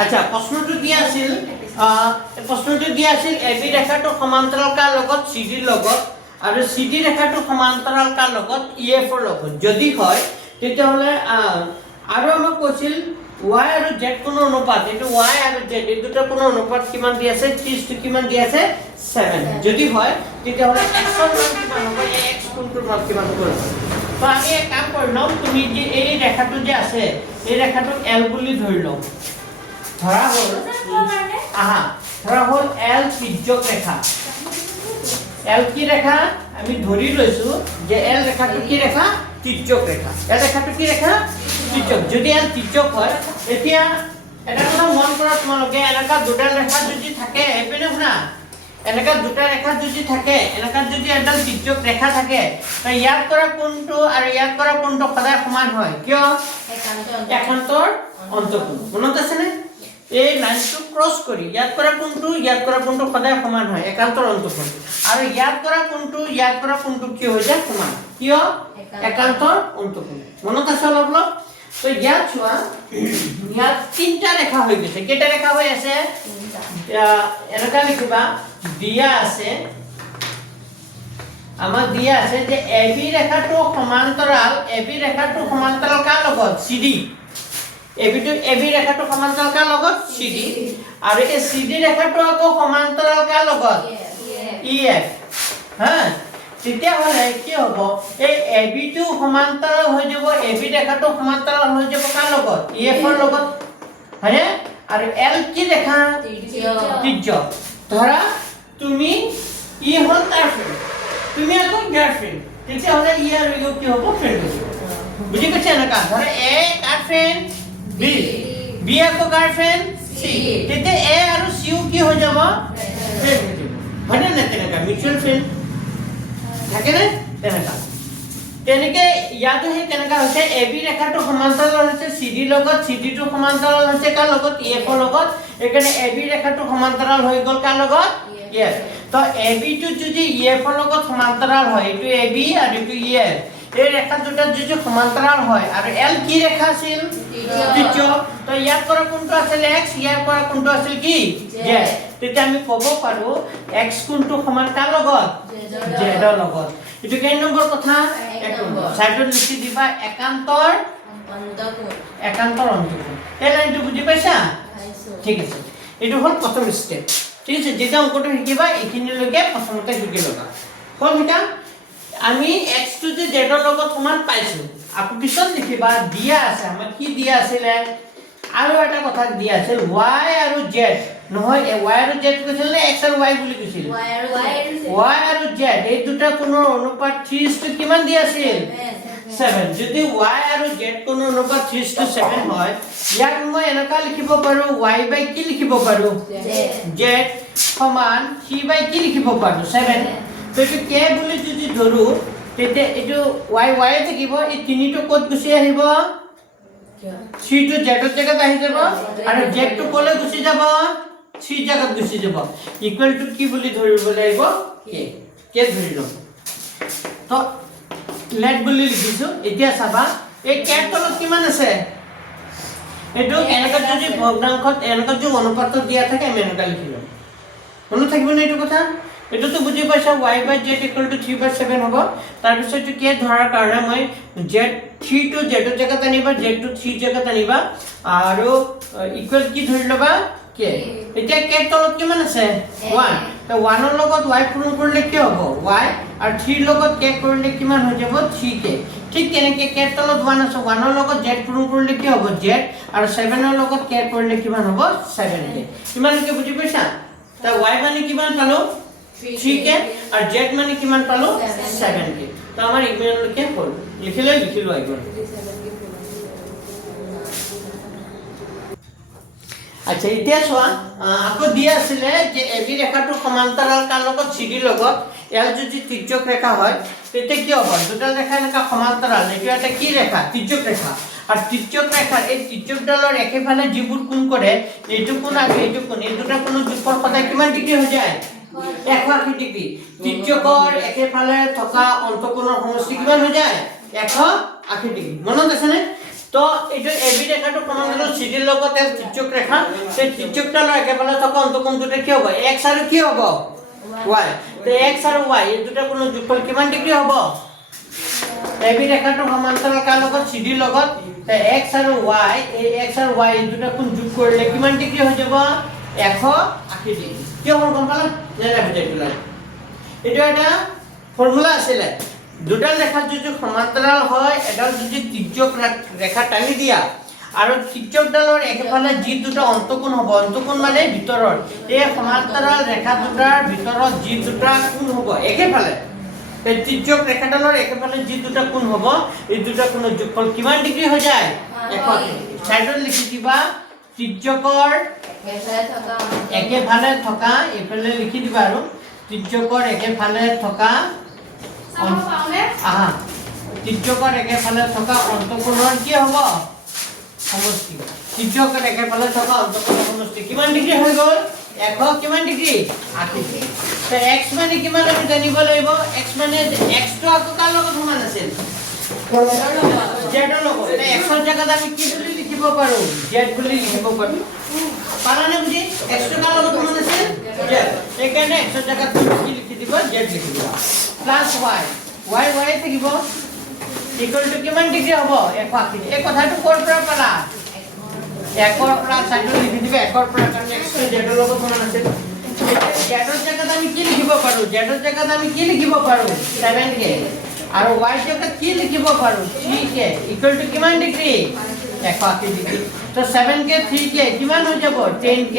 আচ্ছা প্ৰশ্নটো দিয়া আছিল এবি ৰেখাটো সমান্তৰাল কাৰ লগত সিডিৰ লগত আৰু সিডি ৰেখাটো সমান্তৰাল কাৰ লগত ইএফৰ লগত যদি হয় তেতিয়াহ'লে আৰু আমাক কৈছিল y আৰু z কোণৰ অনুপাত এটো y আৰু z এই দুটা কোণৰ অনুপাত কিমান দি আছে 30 কিমান দি আছে 7 যদি হয় তেতিয়াহ'লে x ৰ মান কিমান হ'ব এই x কোণটোৰ মান কিমান হ'ব তো আমি এক কাম কৰি লম তুমি যে এই ৰেখাটো যে আছে এই ৰেখাটো l বুলি ধৰি লম ধৰা হ'ল ধৰা হ'ল l তিৰ্যক ৰেখা l কি ৰেখা আমি ধৰি লৈছো যে l ৰেখাটো কি ৰেখা তিৰ্যক ৰেখা l ৰেখাটো কি ৰেখা তিৰ্যক যদি l তিৰ্যক হয় এতিয়া এটা কথা মন কৰা তোমালোকে এনেকা দুটা ৰেখা যদি থাকে এপিনে শুনা এনেকা দুটা ৰেখা যদি থাকে এনেকা যদি এডাল তিৰ্যক ৰেখা থাকে তো ইয়াত কৰা কোণটো আৰু ইয়াত কৰা কোণটো সদায় সমান হয় কিয় একান্তৰ অন্তঃকোণ মনত আছে নে এই লাইনটো ক্ৰস কৰি ইয়াত কৰা কোণটো সদায় সমান হয় একান্তৰ অন্তঃকোণ আৰু ইয়াত কৰা কোণটো কি হৈ যায় সমান কিয় একান্তৰ অন্তঃকোণ মনত আছে অলপ তো ইয়াত চোৱা ইয়াত তিনটা ৰেখা হৈ গৈছে কেইটা ৰেখা হৈ আছে এনেকা লিখিবা দিয়া আছে আমাৰ দিয়া আছে যে এবি ৰেখাটো সমান্তৰাল কাৰ লগত সিডি এবি ৰেখাটো সমান্তৰাল কাৰ লগত সিডি আৰু এই সিডি ৰেখাটো আকৌ সমান্তৰাল কাৰ লগত ইএফ হা তেতিয়া হলে কি হ'ব এই এবি টো সমান্তৰাল হৈ যাব এবি ৰেখাটো সমান্তৰাল হৈ যাব কাৰ লগত ইএফ ৰ লগত হয়নে আৰু এল কি ৰেখা তিৰ্যক ধৰা তুমি ই হ'ল তাৰ ফ্ৰেণ্ড তুমি আকৌ ইয়াৰ ফ্ৰেণ্ড তেতিয়া হলে ই আৰু ইউ কি হ'ব ফ্ৰেণ্ড বুজি পাইছা এনেকা ধৰা এ কাৰ ফ্ৰেণ্ড বি বি আকৌ কাৰ ফ্ৰেণ্ড সি তেতিয়া এ আৰু সিও কি হৈ যাব ফ্ৰেণ্ড হৈ যাব হয়নে না তেনেকা মিউচুৱেল ফ্ৰেণ্ড থাকে নে তেনেকে ইয়াতো হে তেনেকা হৈছে এবি ৰেখাটো সমান্তৰাল হৈছে সিডি লগত সিডিটো সমান্তৰাল হৈছে কাৰ লগত ইএফ ৰ লগত এখানে এবি ৰেখাটো সমান্তৰাল হৈ গল কাৰ লগত ইএফ তো এবি টো যদি ইএফ ৰ লগত সমান্তৰাল হয় এটো এবি আৰু এটো ইএফ এই ৰেখা দুটা যদি সমান্তৰাল হয় আৰু এল কি ৰেখা আছিল তিৰ্যক তো ইয়াত কৰা কোণটো আছিল x ইয়াৰ কৰা কোণটো আছিল কি z তেতিয়া আমি ক'ব পাৰো x কোণটো সমান কাৰ লগত z ৰ লগত এটো কেই নম্বৰ কথা এক নম্বৰ সাইডত লিখি দিবা একান্তৰ অন্তঃকোণ এই লাইনটো বুজি পাইছা ঠিক আছে এটো হল প্ৰথম স্টেপ ঠিক আছে যেটা অংকটো শিকিবা এইখিনিলৈকে প্ৰথমতে শিকি লবা কোন শিকা আমি x টু যে z ৰ লগত সমান পাইছো আপু পিছত লিখিবা দিয়া আছে আমাৰ কি দিয়া আছিল আৰু এটা কথা দিয়া আছিল y আৰু z নহয় y আৰু z কৈছিল নে x আৰু y বুলি কৈছিল y আৰু z এই দুটা কোণৰ অনুপাত 3 কিমান দিয়া আছিল 7 যদি y আৰু z কোণৰ অনুপাত 3:7 হয় ইয়াক মই এনেকা লিখিব পাৰো y বাই কি লিখিব পাৰো z সমান c বাই কি লিখিব পাৰো 7 তো এটো k বুলি যদি ধৰো তেতে এটো y থাকিব এই তিনিটো কত গুছি আহিব c to z ৰ জায়গাত আহি যাব আৰু z টো কলৈ গুছি যাব c জায়গাত গুছি যাব ইকুৱেল টু কি বুলি ধৰিব লাগিব k ধৰি লম তো লেট বুলি লিখিছো এতিয়া চাবা এই k তলত কিমান আছে এটো এনেকা যদি ভগ্নাংশত এনেকা যদি অনুপাত দিয়া থাকে আমি এনেকা লিখিলো মনত থাকিব না এটো কথা এটো তো বুজি পাইছা y by z = 3/7 হ'ব তাৰ পিছত কি ধৰাৰ কাৰণে মই z 3 to z ৰ জায়গাত আনিবা z to 3 জায়গাত আনিবা আৰু ইকুৱেল কি ধৰি লবা k এতিয়া k তলত কিমান আছে 1 তো 1 ৰ লগত y পূৰণ কৰিলে কি হ'ব y আৰু 3 ৰ লগত k কৰিলে কিমান হৈ যাব 3k ঠিক তেনেকে k তলত 1 আছে 1 ৰ লগত z পূৰণ কৰিলে কি হ'ব z আৰু 7 ৰ লগত k কৰিলে কিমান হ'ব 7k কিমানকে বুজি পাইছা তা y মানে কিমান পালো 3k আর z মানে কিমান পালো 7k তো আমার ইকুয়েশনকে হল লিখিলো আইগন আচ্ছা এতিয়া সোয়া আকো দিয়া আছিল যে এবি ৰেখাটো সমান্তৰাল কাৰ লগত সিডি লগত এল যদি তিৰ্যক ৰেখা হয় তেতে কি হ'ব দুটাল ৰেখা এনেকা সমান্তৰাল এটো এটা কি ৰেখা তিৰ্যক ৰেখা আৰ তিৰ্যক ৰেখাৰ এই তিৰ্যক ডালৰ একেফালে যিবোৰ কোণ কৰে এইটো কোণ আৰু এইটো কোণ এই দুটা কোণৰ যোগফল সদায় কিমান ডিগ্ৰী হৈ যায় 180 ডিগ্ৰী তিৰ্যকৰ একেফালে থকা অন্তঃকোণৰ সমষ্টি কিমান হৈ যায় 180 ডিগ্ৰী মনত আছে নে তো এইটো এবি ৰেখাটো সমান্তৰাল সিডিৰ লগত এক তিৰ্যক ৰেখা সেই তিৰ্যকডালৰ একেফালে থকা অন্তকোণটোতে কি হ'ব x আৰু কি হ'ব y তো x আৰু y এই দুটা কোণৰ যোগফল কিমান ডিগ্ৰী হ'ব এবি ৰেখাটো সমান্তৰাল কাৰ লগত সিডিৰ লগত তো x আৰু y এই x আৰু y এই দুটা কোণ যোগ কৰিলে কিমান ডিগ্ৰী হৈ যাব 180 ডিগ্ৰী কি হ'ব গম পালা নেনে বুজাইছিলা এইটো এটা ফৰ্মুলা আছিল দুডাল ৰেখা যদি সমান্তৰাল হয় এডাল যদি তিৰ্যক ৰেখা টানি দিয়া আৰু তিৰ্যকডালৰ একেফালে যি দুটা অন্তকোণ হ'ব অন্তকোণ মানে ভিতৰৰ এই সমান্তৰাল ৰেখা দুটাৰ ভিতৰত যি দুটা কোণ হ'ব একেফালে এই তিৰ্যক ৰেখাডালৰ একেফালে যি দুটা কোণ হ'ব এই দুটা কোণৰ যোগফল কিমান ডিগ্ৰী হৈ যায় 180 সাইডত লিখি দিবা তিৰ্যকৰ একেফালে থকা এফালে লিখি দিবা আৰু তিৰ্যকৰ একেফালে থকা আহা তিৰ্যকৰ একেফালে থকা অন্তকোণৰ কি হ'ব সমষ্টি তিৰ্যকৰ একেফালে থকা অন্তকোণৰ সমষ্টি কিমান ডিগ্ৰী হৈ গ'ল 100 কিমান ডিগ্ৰী 80 ডিগ্ৰী তো x মানে কিমান আমি জানিব লাগিব x মানে x টো আকৌ কাৰ লগত সমান আছিল z ৰ লগত তো x ৰ জায়গাত আমি কি বুলি লিখিব পাৰো z বুলি লিখিব পাৰো পাৰানে বুজি x টো কাৰ লগত সমান আছিল z এইকাৰণে x ৰ জায়গাত কি লিখি দিব z লিখি দিব প্লাস y y থাকিব ইকুয়াল টু কিমান ডিগ্ৰী হ'ব 180 এই কথাটো ক'ৰ পৰা পালা 1 ৰ পৰা সাইডত লিখি দিবা 1 ৰ পৰা কাৰণ x টো z ৰ লগত সমান আছিল z ৰ জায়গাত আমি কি লিখিব পাৰো z ৰ জায়গাত আমি কি লিখিব পাৰো 7k আৰু y ৰ জায়গাত কি লিখিব পাৰো 3k ইকুয়াল টু কিমান ডিগ্ৰী 180 ডিগ্ৰী তো 7k 3k কিমান হৈ যাব 10k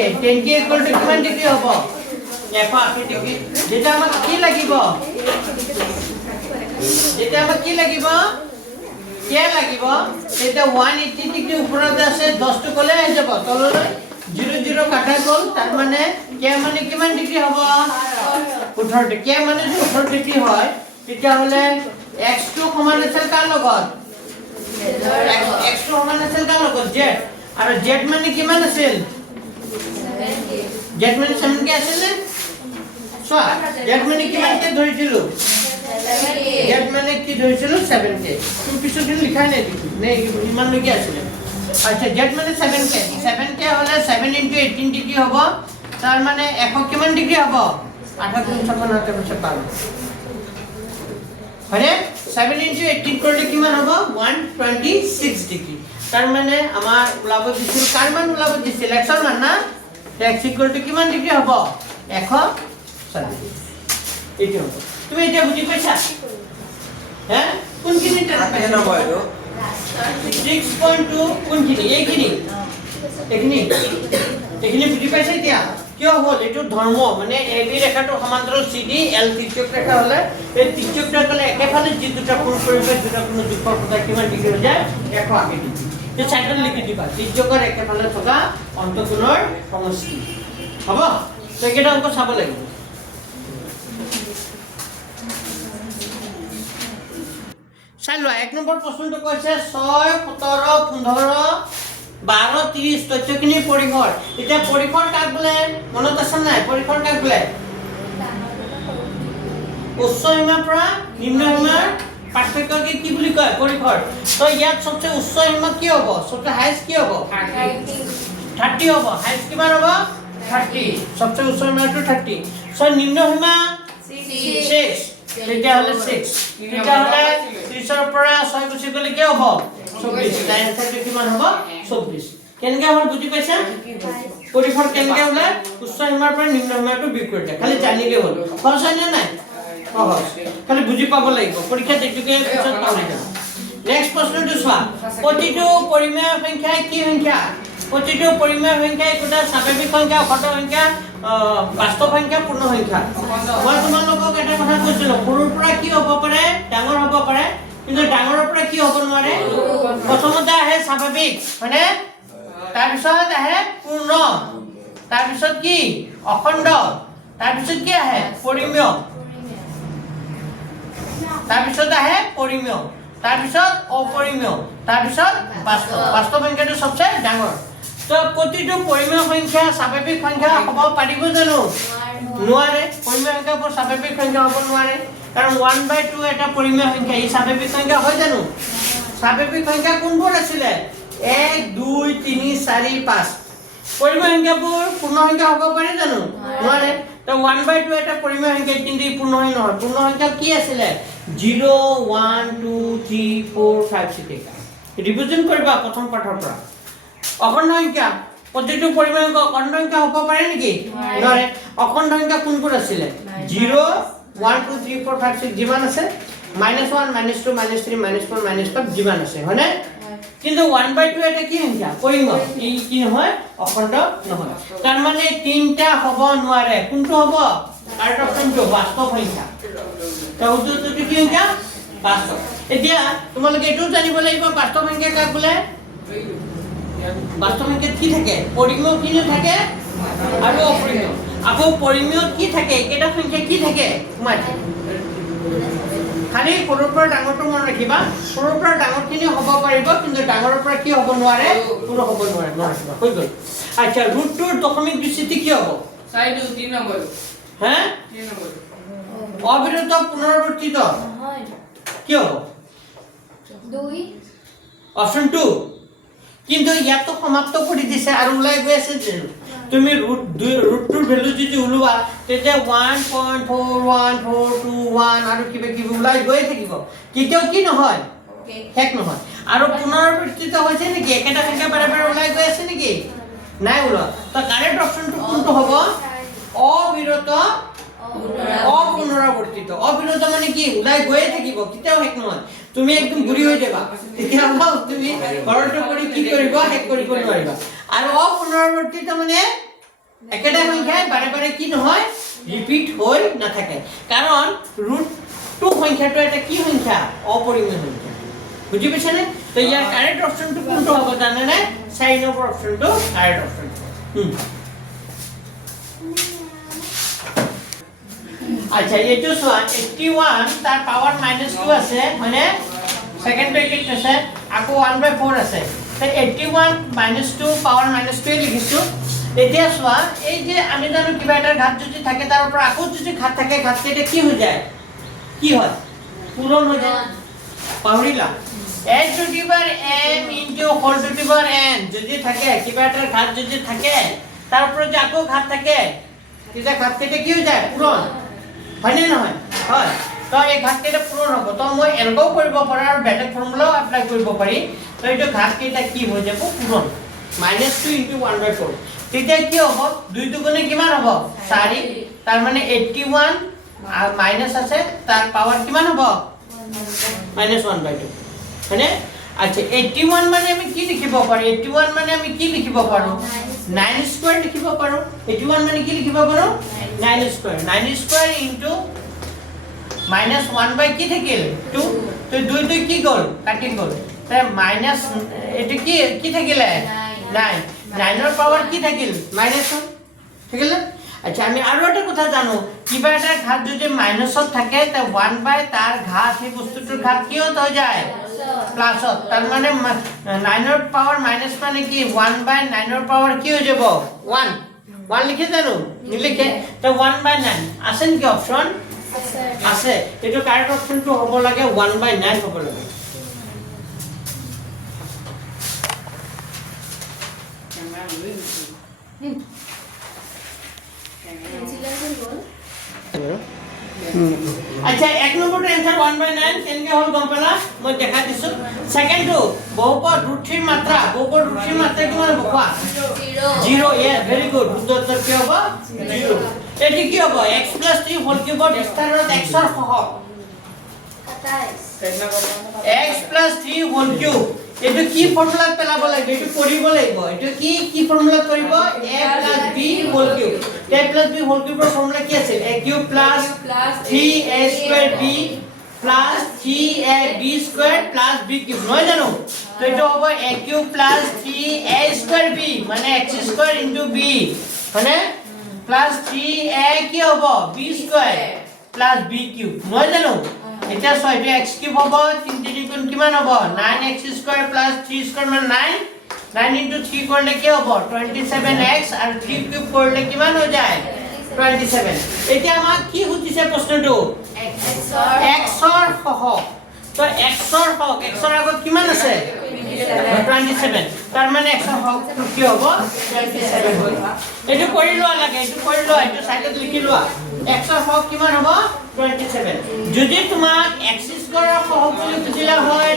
ইকুয়াল টু কিমান ডিগ্ৰী হ'ব 180 ডিগ্ৰী যেটা আমাক কি লাগিব যেটা আমাক কি লাগিব কে লাগিব এটা 180 ডিগ্ৰী ওপৰত আছে 10 টো কলে আহি যাব তললৈ 00 কাটা গল তাৰ মানে কে মানে কিমান ডিগ্ৰী হ'ব 18 ডিগ্ৰী কে মানে 18 ডিগ্ৰী হয় তেতিয়া হলে x টো সমান আছে কাৰ লগত x টো সমান আছে কাৰ লগত z আৰু z মানে কিমান আছিল z মানে 7k আছিল নে চোৱা z মানে কিমান কে ধৰিছিলো z মানে কি ধৰিছিলো 7k তুমি পিছত লিখাই নাই নে ইমান লগি আছিল আচ্ছা z মানে 7k হলে 7 * 18 ডিগ্ৰী হ'ব তাৰ মানে 100 কিমান ডিগ্ৰী হ'ব 58 হাতে পিছত পাব হয়নে 7 * 18 কৰিলে কিমান হ'ব 126 ডিগ্ৰী তাৰ মানে আমাৰ ওলাব দিছিল কাৰ মান ওলাব দিছিল x ৰ মান না x = কিমান ডিগ্ৰী হ'ব 100 এইটো তুমি এটা বুজি পাইছা হ্যাঁ কোনখিনি টানা পাইছা নব এইটো 6.2 কোনখিনি এইখিনি এইখিনি বুজি পাইছা এতিয়া কিয় হ'ল এইটো ধৰ্ম মানে এবি ৰেখাটো সমান্তৰাল সিডি এল তিৰ্যক ৰেখা হলে এই তিৰ্যকটাৰ কলে একেফালে যি দুটা কোণ কৰিবে দুটা কোণৰ যোগফল সদায় কিমান ডিগ্ৰী হৈ যায় 180 ডিগ্ৰী এই সাইডত লিখি দিবা তিৰ্যকৰ একেফালে থকা অন্তকোণৰ সমষ্টি হ'ব তো এটা অংক চাব লাগিব চাই লোৱা 1 নম্বৰ প্ৰশ্নটো কৈছে 6 17 15 12 30 তথ্যখিনি পৰিসৰ এতিয়া পৰিসৰ কাক বোলে মনত আছে নাই পৰিসৰ কাক বোলে উচ্চ সীমাৰ পৰা নিম্ন সীমাৰ পাৰ্থক্যকে কি বুলি কয় পৰিসৰ তো ইয়াত সবচেয়ে উচ্চ সীমা কি হ'ব সবচেয়ে হাইয়েস্ট কি হ'ব 30 হ'ব হাইয়েস্ট কিমান হ'ব 30 সবচেয়ে উচ্চ সীমাটো 30 সো নিম্ন সীমা 6 তেতিয়া হলে 6 তেতিয়া হলে 30 ৰ পৰা 6 গুছি গলে কি হ'ব 24 তাই আনসাৰটো কিমান হ'ব 24 কেনকে হ'ল বুজি পাইছা পৰিসৰ কেনকে হ'লে উচ্চ সীমাৰ পৰা নিম্ন সীমাটো বিপৰীত খালি জানিলে হ'ল সহজ হয় নে নাই সহজ খালি বুজি পাব লাগিব পৰীক্ষা যেটুকে পিছত পাৰি যাব নেক্সট প্ৰশ্নটো চোৱা প্ৰতিটো পৰিমেয় সংখ্যা কি সংখ্যা প্ৰতিটো পৰিমেয় সংখ্যা একোটা স্বাভাৱিক সংখ্যা অখণ্ড সংখ্যা বাস্তৱ সংখ্যা পূৰ্ণ সংখ্যা মই তোমালোকক এটা কথা কৈছিলো সৰুৰ পৰা কি হ'ব পাৰে ডাঙৰ হ'ব পাৰে কিন্তু ডাঙৰৰ পৰা কি হ'ব নোৱাৰে প্ৰথমতে আহে স্বাভাৱিক মানে তাৰ পিছত আহে পূৰ্ণ তাৰ পিছত কি অখণ্ড তাৰ পিছত কি আহে পৰিমেয় তাৰ পিছত আহে পৰিমেয় তাৰ পিছত অপৰিমেয় তাৰ পিছত বাস্তৱ সংখ্যাটো সবচেয়ে ডাঙৰ তো প্ৰতিটো পৰিমেয় সংখ্যা স্বাভাৱিক সংখ্যা হ'ব পাৰিব জানো নোৱাৰে পৰিমেয় সংখ্যাবোৰ স্বাভাৱিক সংখ্যা হ'ব নোৱাৰে কাৰণ 1/2 এটা পৰিমেয় সংখ্যা ই স্বাভাৱিক সংখ্যা হয় জানো স্বাভাৱিক সংখ্যা কোনবোৰ আছিলে 1 2 3 4 5 পৰিমেয় সংখ্যাবোৰ পূৰ্ণ সংখ্যা হ'ব পাৰে জানো নোৱাৰে তো 1/2 এটা পৰিমেয় সংখ্যা কিন্তু পূৰ্ণ সংখ্যা নহয় পূৰ্ণ সংখ্যা কি আছিলে 0 1 2 3 4 5 6 ৰিভিজন কৰিবা প্ৰথম পাঠৰ পৰা অখণ্ড সংখ্যা প্ৰতিটো পৰিমেয় সংখ্যা অখণ্ড সংখ্যা হ'ব পাৰে নেকি নোৱাৰে অখণ্ড সংখ্যা কোনবোৰ আছিলে 0 1 2 3 4 5 6 যিমান আছে -1 -2 -3 -4 -5 যিমান আছে হয়নে কিন্তু 1/2 এটা কি সংখ্যা পৰিমেয় কি নহয় অখণ্ড নহয় তাৰ মানে তিনটা হ'ব নোৱাৰে কোনটো হ'ব কাৰেক্ট অপচনটো বাস্তৱ সংখ্যা তো উত্তৰটো কি সংখ্যা বাস্তৱ এতিয়া তোমালোকে এটো জানিব লাগিব বাস্তৱ সংখ্যা কাক বোলে বাস্তৱ সংখ্যাত কি থাকে পৰিমেয় কি থাকে আৰু অপৰিমেয় আকৌ পৰিমেয়ত কি থাকে এটা সংখ্যা কি থাকে তোমাৰ খালি সৰুৰ পৰা ডাঙৰটো মন ৰাখিবা সৰুৰ পৰা ডাঙৰখিনি হ'ব পাৰিব কিন্তু ডাঙৰৰ পৰা কি হ'ব নোৱাৰে পুৰো হ'ব নোৱাৰে মন ৰাখিবা হৈ গ'ল আচ্ছা √2 দশমিক বিস্তৃতি কি হ'ব 3 নম্বৰ হে 3 নম্বৰ অবিৰত পুনৰাবৰ্তিত নহয় কি হ'ব 2 অপচন 2 কিন্তু ইয়াতো সমাপ্ত কৰি দিছে আৰু ওলাই গৈ আছে যে তুমি √2 ভ্যালু যদি উলোৱা তেতিয়া 1.4142 আৰু কিবা কিবা ওলাই গৈ থাকিব কেতিয়াও কি নহয় শেষ নহয় আৰু পুনৰাবৰ্তিত হৈছে নেকি একেটা সংখ্যা বাৰে বাৰে ওলাই গৈ আছে নেকি নাই ওলোৱা তো কাৰেক্ট অপচনটো কোনটো হ'ব অবিৰত অপুনৰাবৰ্তিত অবিৰত মানে কি ওলাই গৈ থাকিব কেতিয়াও শেষ নহয় তুমি একদম গুৰি হৈ যাবা তেতিয়া তুমি ঘৰটো কৰি কি কৰিব শেষ কৰিব নোৱাৰিবা আৰু অপুনৰাবৰ্তিত মানে একেটা সংখ্যাই বাৰে বাৰে কি নহয় ৰিপিট হৈ নাথাকে কাৰণ √2 সংখ্যাটো এটা কি সংখ্যা অপৰিমেয় সংখ্যা বুজি পাইছানে তো ইয়াৰ কাৰেক্ট অপচনটো কোনটো হ'ব জানে নে 4 নম্বৰ অপচনটো কাৰেক্ট অপচন আচ্ছা এইটো চোৱা 81 তাৰ পাৱাৰ -2 আছে মানে সেকেন্ড ব্ৰেকেট আছে আকৌ 1/4 আছে তো 81 -2 পাৱাৰ -2 লিখিছো এতিয়া চোৱা এই যে আমি জানো কিবা এটা ঘাত যদি থাকে তাৰ ওপৰত আকৌ যদি ঘাত থাকে ঘাত কেটে কি হৈ যায় কি হয় পূৰণ হৈ যায় পাহৰিলা n to the power m into whole to the power n যদি থাকে কিবা এটা ঘাত যদি থাকে তাৰ ওপৰত যে আকৌ ঘাত থাকে তেতিয়া ঘাত কেটে কি হৈ যায় পূৰণ হয় নে নহয় হয় তো এই ঘাত কেটে পূৰণ হ'ব তো মই এনেকৈ কৰিব পাৰা আৰু বেলেগ ফৰ্মুলাও এপ্লাই কৰিব পাৰি তো এইটো ঘাত কেটে কি হৈ যাব পূৰণ -2 ইনটু 1/4 তেতিয়া কি হ'ব 2 দুগুণে কিমান হ'ব 4 তাৰ মানে 81 মাইনাস আছে তাৰ পাৱাৰ কিমান হ'ব -1/2 হয়নে আচ্ছা 81 মানে আমি কি লিখিব পাৰো 81 মানে আমি কি লিখিব পাৰো 9 স্কয়াৰ লিখিব পাৰো 81 মানে কি লিখিব পাৰো 9 স্কয়াৰ ইনটু -1 বাই কি থাকিল 2 তো 2 কি গল কাটি গল তে মাইনাস এটো কি থাকিলে 9 9 এর পাওয়ার কি থাকিল -1 ঠিক আছে আচ্ছা আমি আৰু এটা কথা জানো কিবা এটা ঘাত যদি মাইনাসত থাকে তে 1 বাই তার ঘাত এই বস্তুটোৰ ঘাত কি হৈ যায় প্লাসত তার মানে 9 এর পাওয়ার মাইনাস মানে কি 1 বাই 9 এর পাওয়ার কি হৈ যাব 1 লিখে জানো নিলিখে তো 1 বাই 9 আছে কি অপশন আছে এটো কারেক্ট অপশনটো হ'ব লাগে 1 বাই 9 হ'ব লাগে আচ্ছা এক নম্বৰটো आंसर 1/9 কেনকে হল গম পালা মই দেখা দিছো সেকেন্ডটো বহুপদ √3 মাত্ৰা বহুপদ √3 মাত্ৰা কিমান হ'ব কোৱা 0 ইয়েস ভেৰি গুড উত্তৰটো কি হ'ব 0 এটি কি হ'ব x + 3 হোল কিউবৰ বিস্তাৰত x ৰ সহগ 27 x + 3 হোল কিউব এটো কি ফৰ্মুলাত পেলাব লাগে এটো কৰিব লাগিব এটো কি ফৰ্মুলাত কৰিব a + b whole cube a + b whole কিউবৰ ফৰ্মুলা কি আছিল a cube + 3a² b + 3ab² + b cube নহয় জানো তো এটো হ'ব a কিউব + 3a² b মানে x² * b মানে + 3a কি হ'ব b² + b কিউব নহয় জানো এটা 6 টো x কিউব হ'ব 3 গুণ কিমান হ'ব 9x² + 3² মানে 9 * 3 করলে কি হ'ব 27x আৰু 3 কিউব কৰলে কিমান হৈ যায় 27 এতিয়া আমাক কি সুধিছে প্ৰশ্নটো x ৰ সহগ তো x ৰ হওক x ৰ আগত কিমান আছে 27 তাৰ মানে x ৰ হওক কি হ'ব 27 হ'ব এটো কৰি লোৱা লাগে এটো কৰি লোৱা এটো সাইডত লিখি লোৱা x ৰ হওক কিমান হ'ব 27 যদি তোমাক x স্কয়াৰৰ হওক বুলি বুজিলা হয়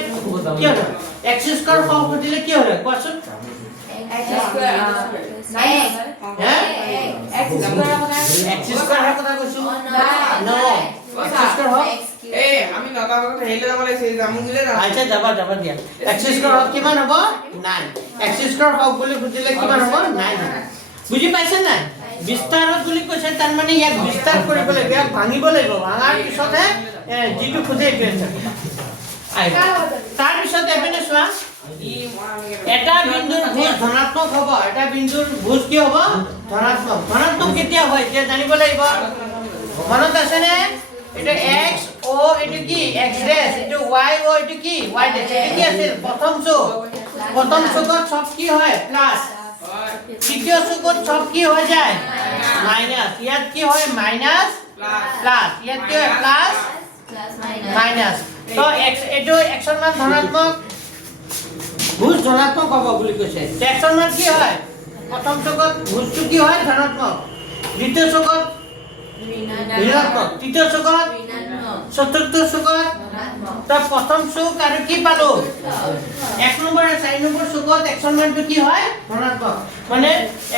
কি হ'ব x স্কয়াৰ হওক বুজিলে কি হ'ব কোৱাচোন x স্কয়াৰ x স্কয়াৰ কথা কৈছো ন x স্কয়াৰ স্কয়াৰ হওক এই আমি নটা বজাত হেৰিলে যাব লাগিছে জামুগুলে যাব আচ্ছা যাবা দিয়া x স্কয়াৰ হওক কিমান হ'ব 9 x স্কয়াৰ হওক বুলি বুজিলে কিমান হ'ব 9 বুজি পাইছে নাই বিস্তাৰত বুলি কৈছে তাৰ মানে ইয়াক বিস্তাৰ কৰিব লাগিব ইয়াক ভাঙিব লাগিব ভাঙাৰ পিছতহে যিটো খুজে এইটো এনসাৰ তাৰ পিছত এপিনে চোৱা এটা বিন্দুৰ ভুজ ধনাত্মক হ'ব এটা বিন্দুৰ ভুজ কি হ'ব ধনাত্মক কেতিয়া হয় এতিয়া জানিব লাগিব মনত আছে নে এটা x o এটা কি x ড্যাশ এটা y o এটা কি y ড্যাশ এটা কি আছে প্রথম চুকত সব কি হয় প্লাস তৃতীয় চুকত সব কি হয়ে যায় মাইনাস ইয়াত কি হয় মাইনাস প্লাস ইয়াত কি হয় প্লাস মাইনাস তো x এটো x এর মান ধনাত্মক ভুজ ধনাত্মক হ'ব বুলি কৈছে x এর মান কি হয় প্রথম চুকত ভুজটো কি হয় ধনাত্মক দ্বিতীয় চুকত ঋণাত্মক তৃতীয় চুকত চতুর্থ চুকত তো প্রথম চুক আর কি পালো 1 নম্বৰ আৰ 4 নম্বৰ চুকত x এৰ মানটো কি হয় ধনাত্মক মানে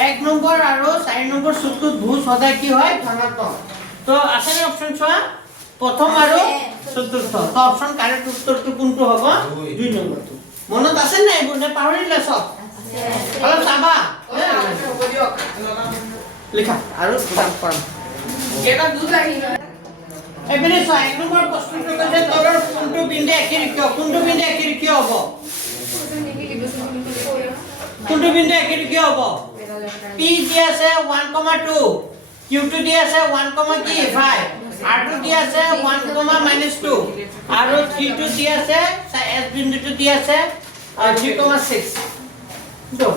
1 নম্বৰ আৰ 4 নম্বৰ চুকত ভুজ সদায় কি হয় ধনাত্মক তো আসলে অপশন চোৱা প্ৰথম আৰ চতুৰ্থ তো অপশন কাৰেক্ট উত্তৰটো কোনটো হ'ব 2 নম্বৰটো মনত আছে নাই বুনে পাহৰিলে সব অলপ চাবা হ'ব দিয়ক লিখা আৰু বুজাম পাম কেটা দুধ আহিল এপিনে চোৱা 1 নম্বৰ প্ৰশ্নটো কৈছে তলৰ কোনটো বিন্দু একিৰ হ'ব কোনটো বিন্দু একিৰ হ'ব p দি আছে 1,2 q2 দি আছে 1, কি 5 r2 দি আছে 1, -2 আৰু 3 দি আছে s বিন্দুটো দি আছে 3,6 তো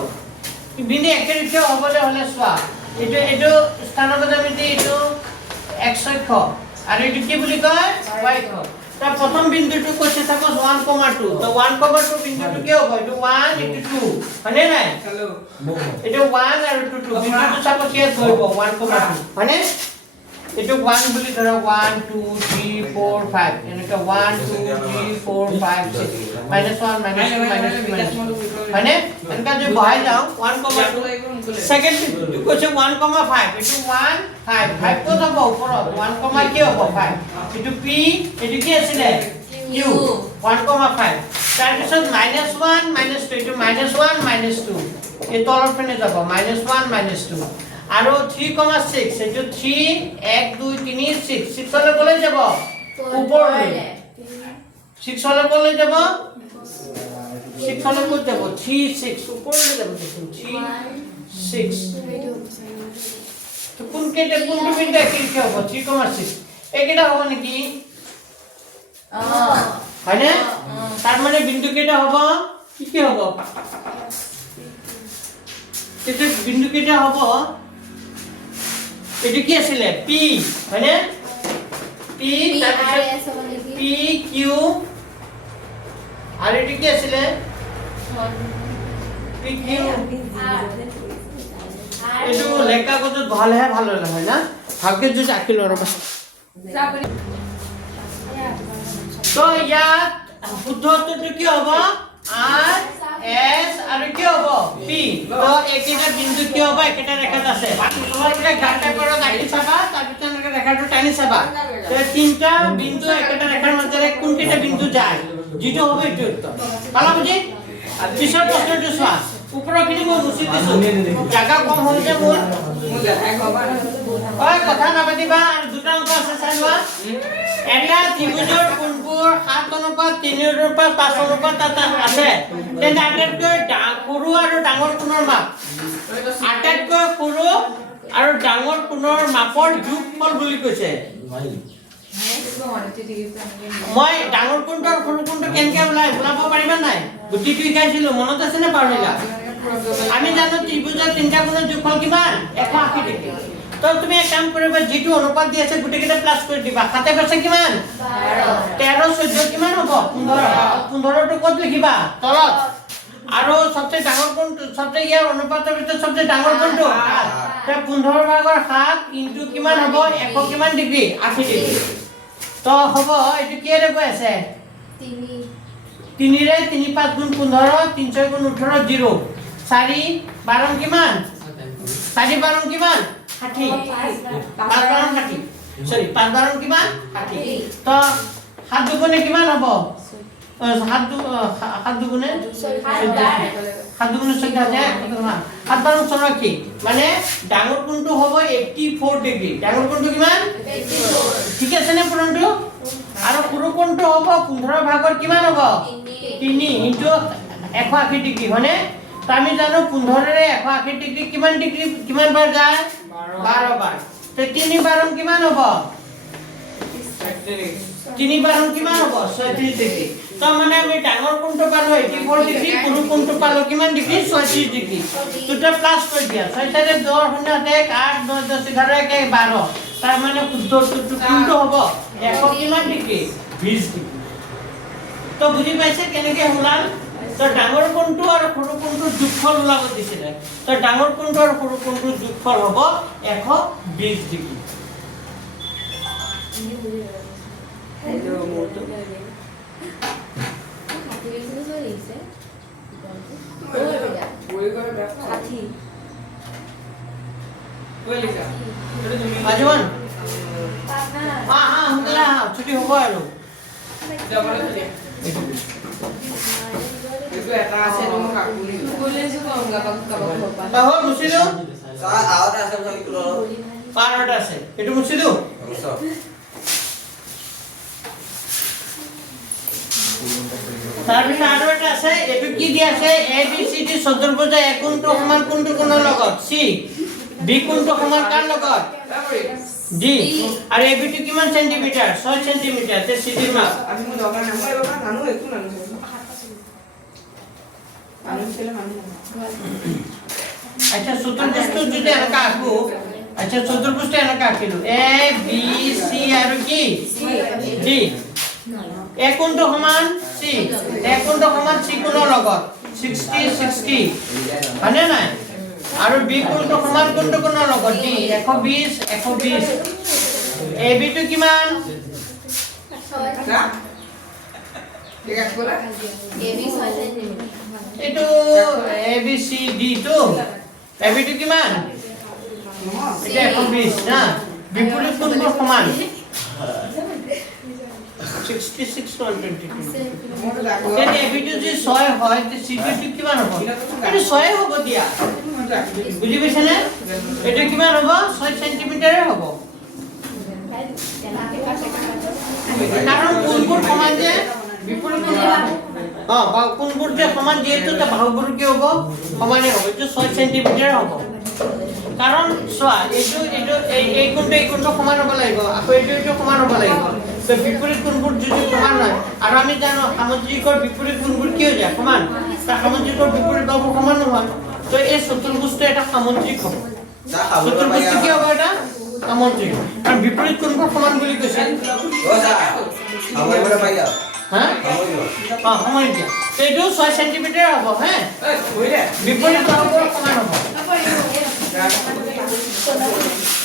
বিন্দু একিৰ হ'বলে হলে চোৱা এটো স্থানত জ্যামিতি এটো x অক্ষ আর এটো কি বুলি কয় y অক্ষ তা প্রথম বিন্দুটো কৈছে সাপোজ 1,2 তো 1,2 বিন্দুটো কি হ'ব এটো 1 এটো 2 হয়নে নাই হ্যালো এটো 1 আর 2 বিন্দুটো সাপোজ কি ধৰিব 1,2 হয়নে এটো 1 বুলি ধৰা 1 2 3 4 5 এনেকা 1 2 3 4 5 6 -1 -2 হয়নে এনেকা যদি বহাই যাও 1,2 সেকেন্ড বিন্দু কৈছে 1,5 এটো 1 5 5 তো যাব ওপৰত 1, কি হ'ব 5 এটো p এটো কি আছিল q 1,5 তাৰ পিছত -1 -2 এটো -1 -2 এই তলৰ পিনে যাব -1 -2 আৰু 3,6 এটো 3 1 2 3 6 6 হলে কলৈ যাব ওপৰলৈ 6 হলে কলৈ যাব 6 হলে কত যাব 3 6 ওপৰলৈ যাব 3 6 তো কোনটো বিন্দু একিৰ কি হ'ব 3,6 এইকেইটা হ'ব নেকি হয়নে তাৰ মানে বিন্দু কেইটা হ'ব কি হ'ব এটো বিন্দু কেইটা হ'ব এটো কি আছিল p হয়নে p তাৰপিছত p q আৰু এটো কি আছিল p q এটো লেখা কত ভালহে ভাল হয় না ভালকে যদি আঁকিলো আৰু তো ইয়াত শুদ্ধটো কি হ'ব r s আৰু কি হ'ব p তো একেটা বিন্দু কি হ'ব একেটা ৰেখাত আছে তোমালোকে গাঁটা কৰা গাঁঠি চাবা তাৰ পিছত এনেকৈ ৰেখাটো টানি চাবা তো তিনটা বিন্দু একেটা ৰেখাৰ মাজেৰে কোনকেইটা বিন্দু যায় যেটো হ'ব এইটো উত্তৰ পালা বুজি পিছৰ প্ৰশ্নটো চোৱা উপৰখিনি মই মুছি দিছো জায়গা কম হ'ল যে মোৰ কথা নাপাতিবা আৰু দুটা অংক আছে চাই লোৱা এটা ত্ৰিভুজৰ কোণবোৰ 7:3:5 আছে তেন্তে আটাইতকৈ সৰু আৰু ডাঙৰ কোণৰ মাপ আটাইতকৈ সৰু আৰু ডাঙৰ কোণৰ মাপৰ যোগফল বুলি কৈছে মই ডাঙৰ কোণটো আৰু সৰু কোণটো কেনেকৈ ওলাব পাৰিবা নাই গুটিটো শিকাইছিলো মনত আছে নে পাহৰিলা আমি জানো ত্ৰিভুজৰ তিনটা কোণৰ যোগফল কিমান 180 ডিগ্ৰী তো তুমি এক কাম কৰিবা যেটো অনুপাত দি আছে গুটেকেটা প্লাস কৰি দিবা 7 পাছে কিমান 13 14 কিমান হ'ব 15 টো কত লিখিবা তলত আৰু সবচেয়ে ডাঙৰ কোনটো সবচেয়ে ইয়াৰ অনুপাতৰ ভিতৰত সবচেয়ে ডাঙৰ কোনটো তে 15 ভাগৰ 7 ইনটু কিমান হ'ব 100 কিমান ডিগ্ৰী 80 ডিগ্ৰী তো হ'ব এটো কি ৰে গৈ আছে 3 रे 3 5 গুণ 15 3 6 গুণ 18 0 4 12 কিমান 4 12 কিমান 60 5 12 60 সরি 5 12 কিমান 60 তো 7 দুগুণে কিমান হ'ব 7 দুগুণে 7 দুগুণে 14 যায় 7 12 14 কি মানে ডাঙৰ কোণটো হ'ব 84 ডিগ্ৰী ডাঙৰ কোণটো কিমান 84 ঠিক আছে নে পুৰণটো আৰু সৰু কোণটো হ'ব 15 ভাগৰ কিমান হ'ব 3 ইনটু 180 ডিগ্ৰী হয়নে তো আমি জানো 15 ৰে 180 ডিগ্ৰী কিমান বাৰ যায় 12 বাৰ তো 3 বাৰ কিমান হ'ব 3 বাৰ কিমান হ'ব 36 ডিগ্ৰী তো মানে আমি ডাঙৰ কোণটো পালো 84 ডিগ্ৰী সৰু কোণটো পালো কিমান ডিগ্ৰী 36 ডিগ্ৰী দুটা প্লাস কৰি দিয়া 6 7 2 0 1 8 9 10 11 1 12 তাৰ মানে শুদ্ধটো কোণটো হ'ব 100 কিমান ডিগ্ৰী 20 ডিগ্ৰী তো বুজি পাইছে কেনেকৈ ওলাল তো ডাঙৰ কোণটো আৰু সৰু কোণটো যোগফল ওলাব দিছিলে তো ডাঙৰ কোণটো আৰু সৰু কোণটো যোগফল হ'ব 120 ডিগ্ৰী এইটো মোৰটো বই করে দেখো বই লিখা এটা তুমি আজমান হুঁকলা ছুটি হ'ব আৰু যাবলে তুমি এইটো এটা আছে তুমি কাকুলি তাহলে মুছি দিওঁ স্যার আওয়াজ আছে বলি তো পাৰত আছে এইটো মুছি দিওঁ তাৰপিছত আৰু এটা আছে এইটো কি দিয়া আছে এ বি সি ডি চতুৰ্ভুজ একোণটো সমান কোণটো কোণৰ লগত সি বি কোণটো সমান কাৰ লগত ডি আৰু এ বি টো কিমান সেন্টিমিটাৰ 6 সেন্টিমিটাৰ তে সি ডিৰ মাপ আমি মই দৰকাৰ নাই মই এবাৰ জানো একো নানো আমি ছেলে মানুহ আচ্ছা চতুৰ্ভুজটো যদি এনেকা আঁকো আচ্ছা চতুৰ্ভুজটো এনেকা আঁকিলো এ বি সি আৰু কি ডি একোণটো সমান সি একোণটো সমান সি কোণৰ লগত 60 60 হয়নে নাই আৰু বি কোণটো সমান কোণটো কোণৰ লগত ডি 120 120 এ বি টো কিমান ঠিক আছে বলা এইটো এ বি সি ডি টো এ বি টো কিমান এটা 120 না বিপরীত কোণটো সমান 66 122 মোৰটো দেখো তেনে এ বি টো যদি 6 হয় তে সি টো কিমান হ'ব এইটো 6 হ'ব দিয়া বুজি পাইছে নে এটা কিমান হ'ব 6 সেন্টিমিটাৰে হ'ব কাৰণ কোণবোৰ সমান যে বিপৰীত কোণবোৰ যে সমান যেহেতু তা বাহুবোৰ কি হ'ব সমানে হ'ব এইটো 6 সেন্টিমিটাৰ হ'ব কাৰণ চোৱা এইটো এই কোণটো সমান হ'ব লাগিব আকৌ এইটো সমান হ'ব লাগিব তো বিপৰীত কোণবোৰ যদি সমান হয় আৰু আমি জানো সামুদ্ৰিকৰ বিপৰীত কোণবোৰ কি হৈ যায় সমান তা সামুদ্ৰিকৰ বিপৰীত বাহুবোৰ সমান নহয় তো এই চতুৰ্ভুজটো এটা সামুদ্ৰিক হ'ব চতুৰ্ভুজটো কি হ'ব এটা সামুদ্ৰিক আৰু বিপৰীত কোণবোৰ সমান বুলি কৈছে ও স্যাৰ আমাৰ বলে পাইয়া হা সমান দিয়া তো এইটো 6 সেন্টিমিটাৰ হ'ব হা এই বই দে বিপৰীত বাহুবোৰ সমান হ'ব Gracias.